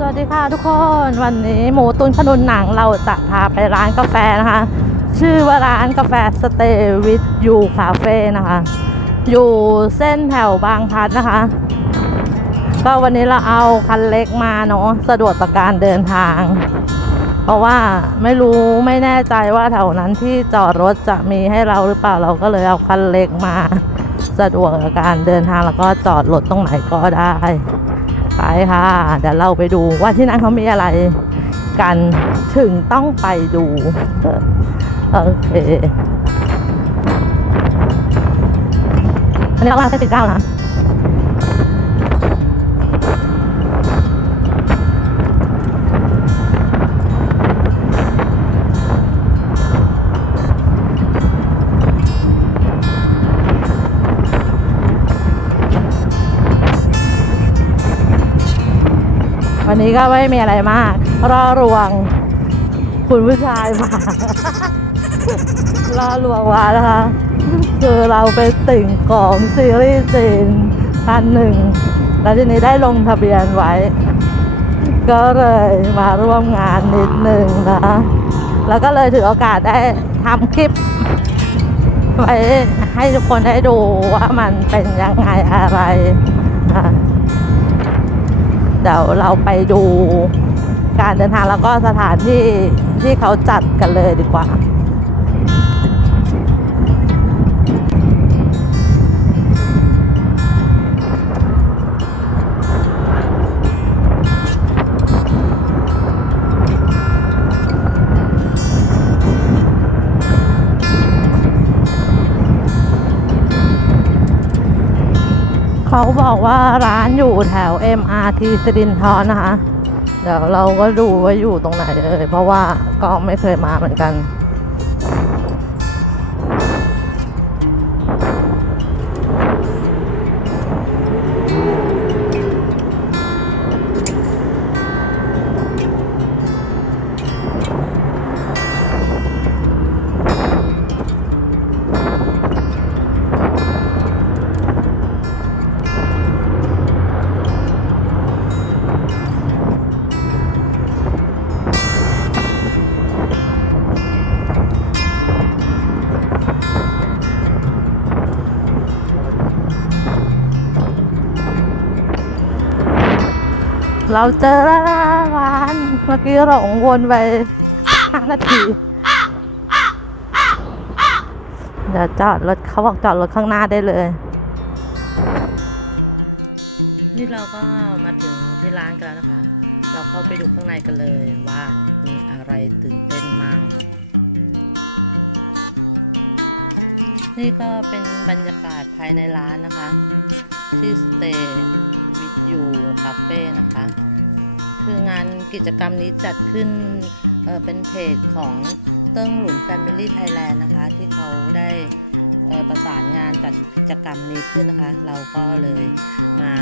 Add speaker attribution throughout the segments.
Speaker 1: สวัสดีค่ะทุกคนวันนี้หมูตุนขนุนหนังเราจะพาไปร้านกาแฟนะคะ ชื่อว่าร้านกาแฟสเตวิทยูคาเฟ่นะคะ อยู่เส้นแถวบางพัดนะคะ ก็วันนี้เราเอาคันเล็กมาเนาะสะดวกต่อการเดินทาง เพราะว่าไม่รู้ไม่แน่ใจว่าแถวนั้นที่จอดรถจะมีให้เราหรือเปล่าเราก็เลยเอาคันเล็กมา สะดวกกับการเดินทางแล้วก็จอดรถตรงไหนก็ได้ ไปค่ะ เดี๋ยวเราไปดูว่าที่นั่นเขามีอะไรกันถึงต้องไปดู โอเคอันนี้เราว่าแค่ติดเก้านะ วันนี้ก็ไม่มีอะไรมาก รอรวง คุณผู้ชายมารอรวงมานะคะ คือเราไปติ่งของซีรีส์จีนท่านหนึ่งแล้วทีนี้ได้ลงทะเบียนไว้ ก็เลยมาร่วมงานนิดหนึ่งนะ แล้วก็เลยถือโอกาสได้ทำคลิปไว้ให้ทุกคนได้ดูว่ามันเป็นยังไงอะไรนะ เดี๋ยวเราไปดูการเดินทางแล้วก็สถานที่ที่เขาจัดกันเลยดีกว่า เขาบอกว่าร้านอยู่แถว MRT สิรินทรนะคะ เดี๋ยวเราก็ดูว่าอยู่ตรงไหนเอ่ยเพราะว่าก็ไม่เคยมาเหมือนกัน เราเจอแล้วร้านเมื่อกี้หลงวนไปห้านาที เดี๋ยวจอดรถเขาบอกจอดรถข้างหน้าได้เลย นี่เราก็มาถึงที่ร้านกันแล้วนะคะ เราเข้าไปดูข้างในกันเลยว่ามีอะไรตื่นเต้นมั่งนี่ก็เป็นบรรยากาศภายในร้านนะคะ ที่ Stay with You Cafe นะคะ คืองานกิจกรรมนี้จัดขึ้นเเป็นเพจของเติ้งหลุน Family Thailand นะคะ ที่เขาได้ประสานงานจัดกิจกรรมนี้ขึ้นนะคะ เราก็เลยมา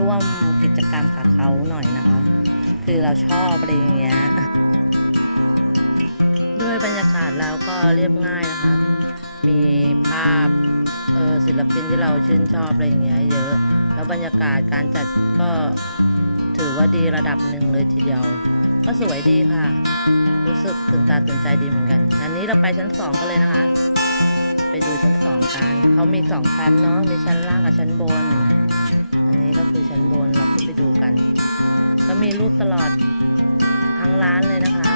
Speaker 1: ร่วมกิจกรรมกับเขาหน่อยนะคะ คือเราชอบอะไรอย่างเงี้ยด้วยบรรยากาศแล้วก็เรียบง่ายนะคะ มีภาพศิลปินที่เราชื่นชอบอะไรอย่างเงี้ยเยอะ แล้วบรรยากาศการจัดก็ถือว่าดีระดับหนึ่งเลยทีเดียว ก็สวยดีค่ะ รู้สึกตื่นตาตื่นใจดีเหมือนกันอันนี้เราไปชั้นสองกันเลยนะคะ ไปดูชั้นสองกันเขามีสองชั้นเนาะมีชั้นล่างกับชั้นบน อันนี้ก็คือชั้นบนเราขึ้นไปดูกัน ก็มีรูปตลอดทั้งร้านเลยนะคะ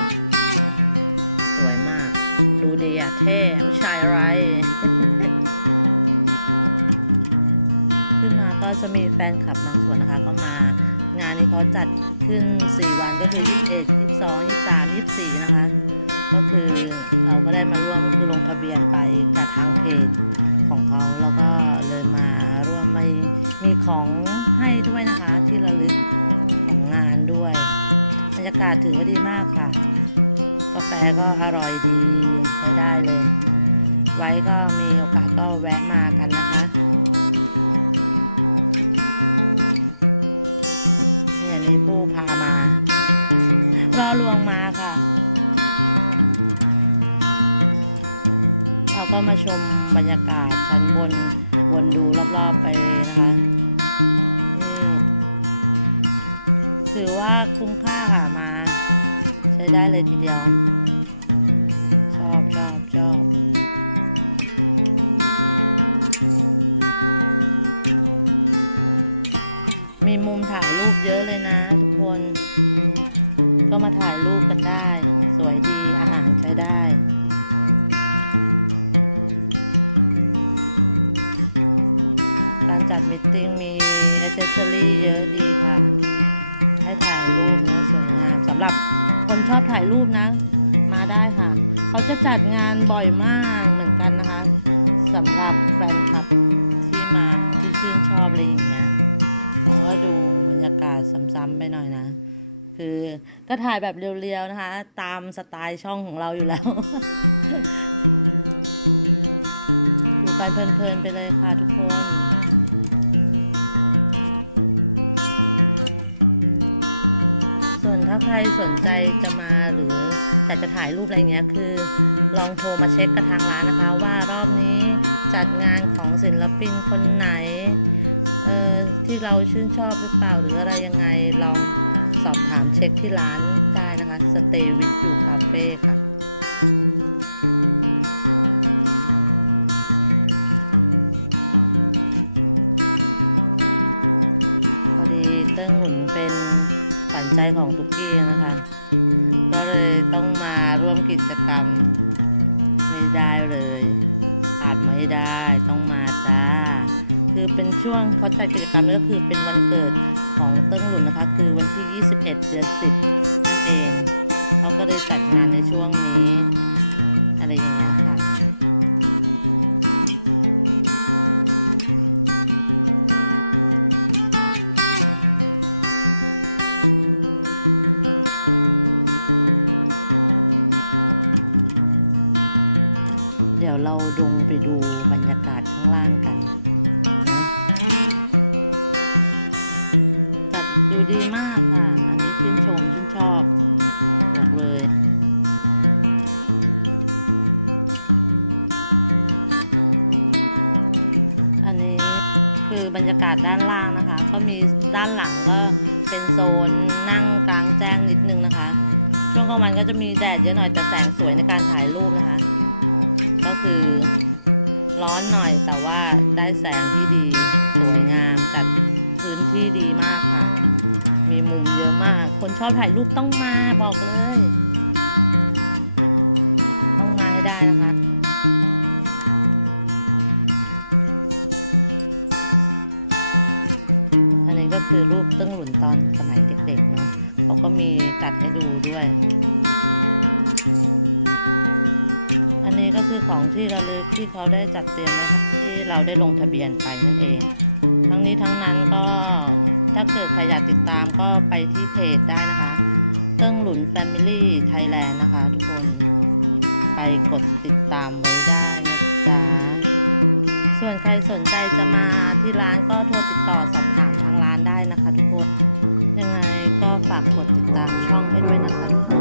Speaker 1: สวยมาก ดูดีอะเท่ผู้ชายอะไร ขึ้นมาก็จะมีแฟนคลับบางส่วนนะคะก็มางานนี้เขาจัดขึ้น 4 วันก็คือ 21 22 23 24 นะคะ ก็คือเราก็ได้มาร่วมคือลงทะเบียนไปกับทางเพจของเขาแล้วก็เลยมาร่วมไม่มีของให้ด้วยนะคะที่ระลึกของงานด้วยบรรยากาศถือว่าดีมากค่ะ กาแฟก็อร่อยดีใช้ได้เลย ไว้ก็มีโอกาสก็แวะมากันนะคะ นี่อันนี้ผู้พามารอลวงมาค่ะ เราก็มาชมบรรยากาศชั้นบนวนดูรอบๆไปนะคะนี่ถือว่าคุ้มค่าค่ะมา ใช้ได้เลยทีเดียว มีมุมถ่ายรูปเยอะเลยนะ ทุกคน ก็มาถ่ายรูปกันได้ สวยดีอาหารใช้ได้การจัดมิทติ้งมีอเซสซอรี่เยอะดีค่ะ ให้ถ่ายรูปนะสวยงามสำหรับคนชอบถ่ายรูปนะ มาได้ค่ะ เขาจะจัดงานบ่อยมากเหมือนกันนะคะสำหรับแฟนคลับที่มาที่ชื่นชอบอะไรอย่างเงี้ย ก็ดูบรรยากาศซ้ำๆไปหน่อยนะ คือก็ถ่ายแบบเรียวๆนะคะ ตามสไตล์ช่องของเราอยู่แล้ว ดูกันเพลินๆไปเลยค่ะทุกคนส่วนถ้าใครสนใจจะมาหรืออยากจะถ่ายรูปอะไรเงี้ยคือ ลองโทรมาเช็คกับทางร้านนะคะ ว่ารอบนี้จัดงานของศิลปินคนไหน ที่เราชื่นชอบหรือเปล่าหรืออะไรยังไงลองสอบถามเช็คที่ร้านได้นะคะ Stay with you Cafe ค่ะพอดีเติ้งหนุนเป็นฝันใจของตุกกี้นะคะ ก็เลยต้องมาร่วมกิจกรรมไม่ได้เลยขาดไม่ได้ต้องมาจ้า คือเป็นช่วงเขาจัดกิจกรรมนี้ก็คือเป็นวันเกิดของเติ้งหนุนนะคะ คือวันที่ 21 เดือน 10 นั่นเอง เขาก็เลยจัดงานในช่วงนี้ อะไรอย่างเงี้ยค่ะเดี๋ยวเราลงไปดูบรรยากาศข้างล่างกัน ดูดีมากค่ะ อันนี้ชื่นชมชื่นชอบบอกเลยอันนี้คือบรรยากาศด้านล่างนะคะ ก็มีด้านหลังก็เป็นโซนนั่งกลางแจ้งนิดนึงนะคะ ช่วงกลางวันก็จะมีแดดเยอะหน่อยแต่แสงสวยในการถ่ายรูปนะคะ ก็คือร้อนหน่อยแต่ว่าได้แสงที่ดีสวยงามจัดพื้นที่ดีมากค่ะ มีมุมเยอะมาก คนชอบถ่ายรูปต้องมาบอกเลย ต้องมาให้ได้นะคะ อันนี้ก็คือรูปตึ้งหลุนตอนสมัยเด็กๆเนาะเขาก็มีจัดให้ดูด้วย อันนี้ก็คือของที่ระลึกที่เขาได้จัดเตรียมไว้ที่เราได้ลงทะเบียนไปนั่นเอง ทั้งนี้ทั้งนั้นก็ ถ้าเกิดใครอยากติดตามก็ไปที่เพจได้นะคะเติ้งหลุน Family Thailand นะคะทุกคนไปกดติดตามไว้ได้นะจ๊ะ ส่วนใครสนใจจะมาที่ร้านก็โทรติดต่อสอบถามทางร้านได้นะคะทุกคน ยังไงก็ฝากกดติดตามช่องให้ด้วยนะคะทุกคน